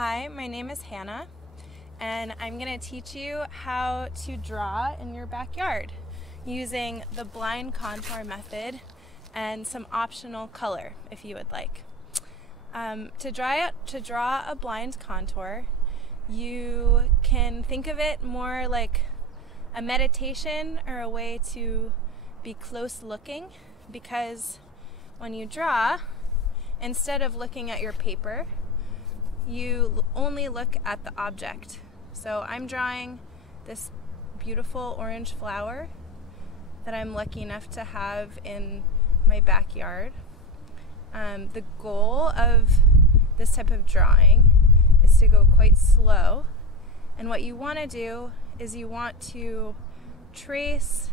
Hi, my name is Hannah, and I'm going to teach you how to draw in your backyard using the blind contour method and some optional color if you would like. To draw a blind contour, you can think of it more like a meditation or a way to be close looking, because when you draw, instead of looking at your paper, you only look at the object. So I'm drawing this beautiful orange flower that I'm lucky enough to have in my backyard. The goal of this type of drawing is to go quite slow, and what you want to do is you want to trace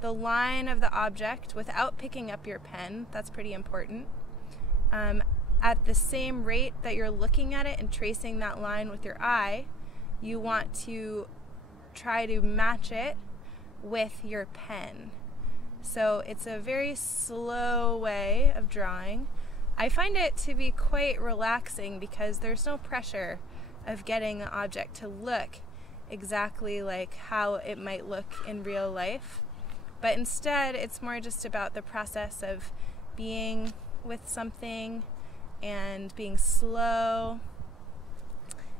the line of the object without picking up your pen. That's pretty important. At the same rate that you're looking at it and tracing that line with your eye, you want to try to match it with your pen. So it's a very slow way of drawing. I find it to be quite relaxing because there's no pressure of getting the object to look exactly like how it might look in real life. But instead, it's more just about the process of being with something and being slow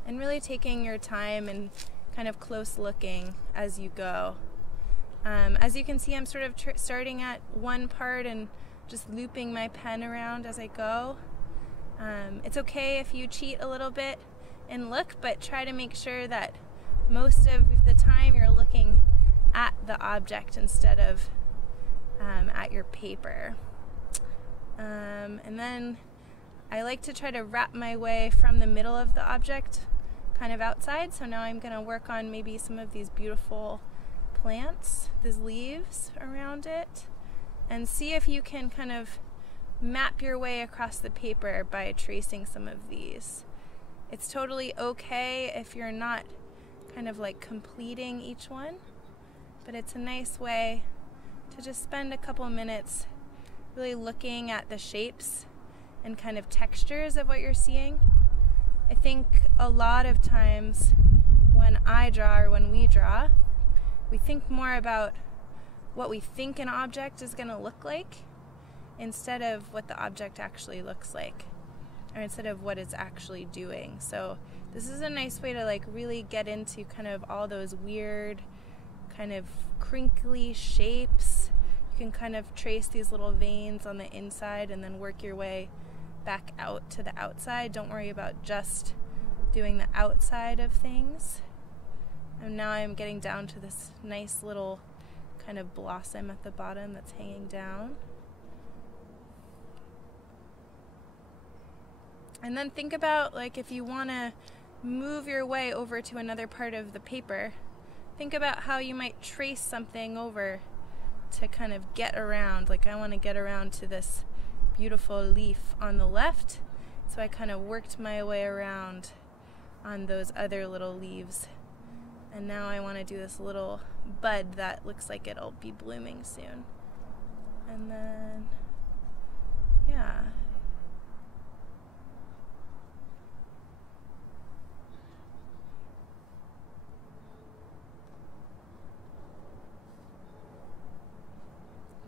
and really taking your time and kind of close looking as you go. As you can see, I'm sort of starting at one part and just looping my pen around as I go. It's okay if you cheat a little bit and look, but try to make sure that most of the time you're looking at the object instead of at your paper. And then I like to try to wrap my way from the middle of the object kind of outside. So now I'm going to work on maybe some of these beautiful plants, these leaves around it, and see if you can kind of map your way across the paper by tracing some of these. It's totally okay if you're not kind of like completing each one, but it's a nice way to just spend a couple minutes really looking at the shapes and kind of textures of what you're seeing. I think a lot of times when I draw or when we draw, we think more about what we think an object is going to look like instead of what the object actually looks like, or instead of what it's actually doing. So this is a nice way to like really get into kind of all those weird kind of crinkly shapes. You can kind of trace these little veins on the inside and then work your way back out to the outside. Don't worry about just doing the outside of things. And now I'm getting down to this nice little kind of blossom at the bottom that's hanging down. And then think about, like, if you want to move your way over to another part of the paper, think about how you might trace something over to kind of get around. Like, I want to get around to this beautiful leaf on the left, so I kind of worked my way around on those other little leaves, and now I want to do this little bud that looks like it'll be blooming soon. And then yeah,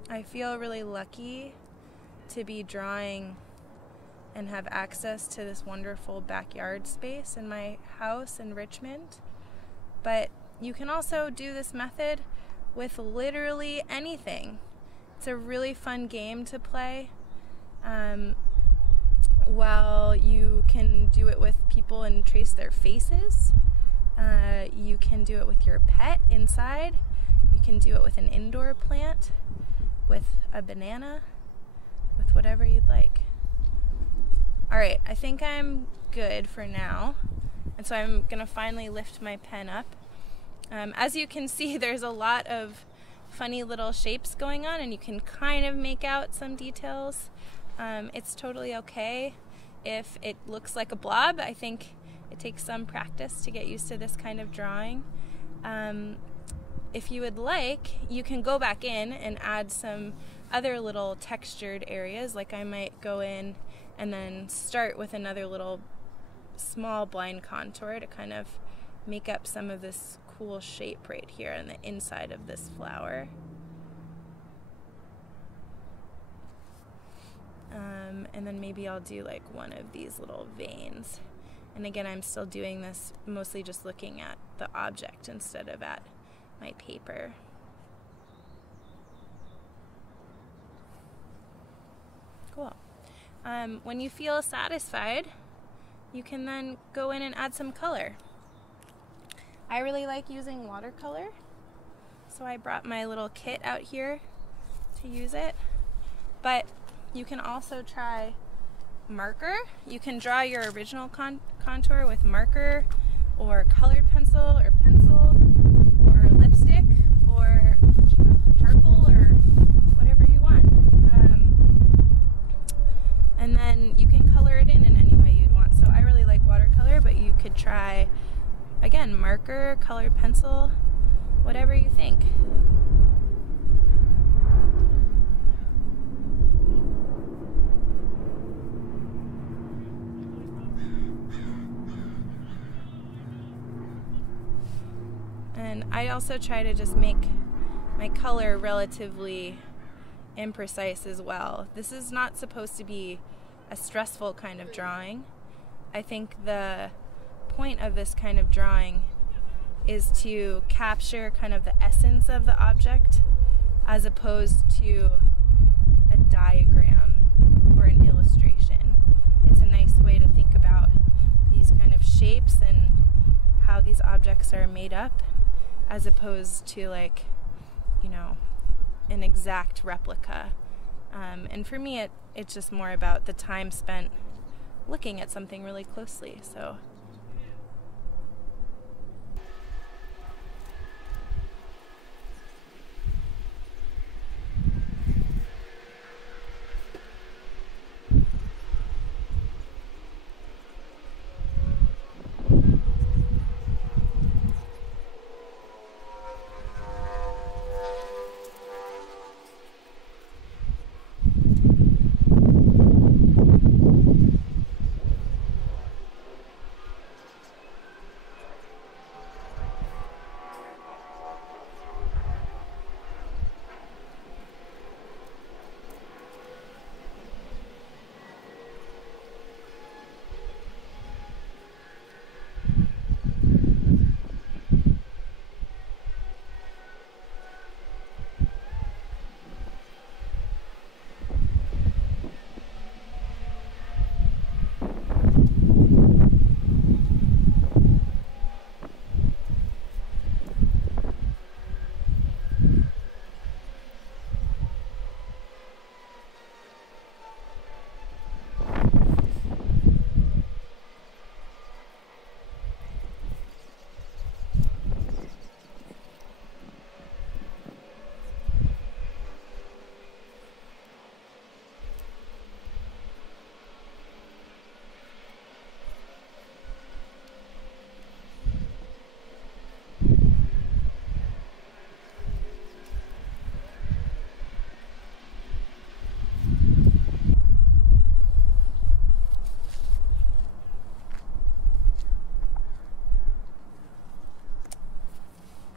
I feel really lucky to be drawing and have access to this wonderful backyard space in my house in Richmond. But you can also do this method with literally anything. It's a really fun game to play. While you can do it with people and trace their faces. You can do it with your pet inside. You can do it with an indoor plant, with a banana, with whatever you'd like. Alright, I think I'm good for now, and so I'm gonna finally lift my pen up. As you can see, there's a lot of funny little shapes going on, and you can kind of make out some details. It's totally okay if it looks like a blob. I think it takes some practice to get used to this kind of drawing. If you would like, you can go back in and add some other little textured areas. Like I might go in and then start with another little small blind contour to kind of make up some of this cool shape right here on the inside of this flower. And then maybe I'll do like one of these little veins. And again, I'm still doing this mostly just looking at the object instead of at my paper. Cool. When you feel satisfied, you can then go in and add some color. I really like using watercolor, so I brought my little kit out here to use it. But you can also try marker. You can draw your original contour with marker or colored pencil or lipstick or charcoal or whatever you want. And then you can color it in any way you'd want. So I really like watercolor, but you could try, again, marker, colored pencil, whatever you think. And I also try to just make my color relatively imprecise as well. This is not supposed to be a stressful kind of drawing. I think the point of this kind of drawing is to capture kind of the essence of the object as opposed to a diagram or an illustration. It's a nice way to think about these kind of shapes and how these objects are made up, as opposed to, like, you know, an exact replica. And for me, it's just more about the time spent looking at something really closely. So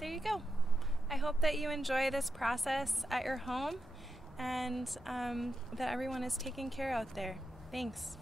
there you go. I hope that you enjoy this process at your home and that everyone is taken care of out there. Thanks.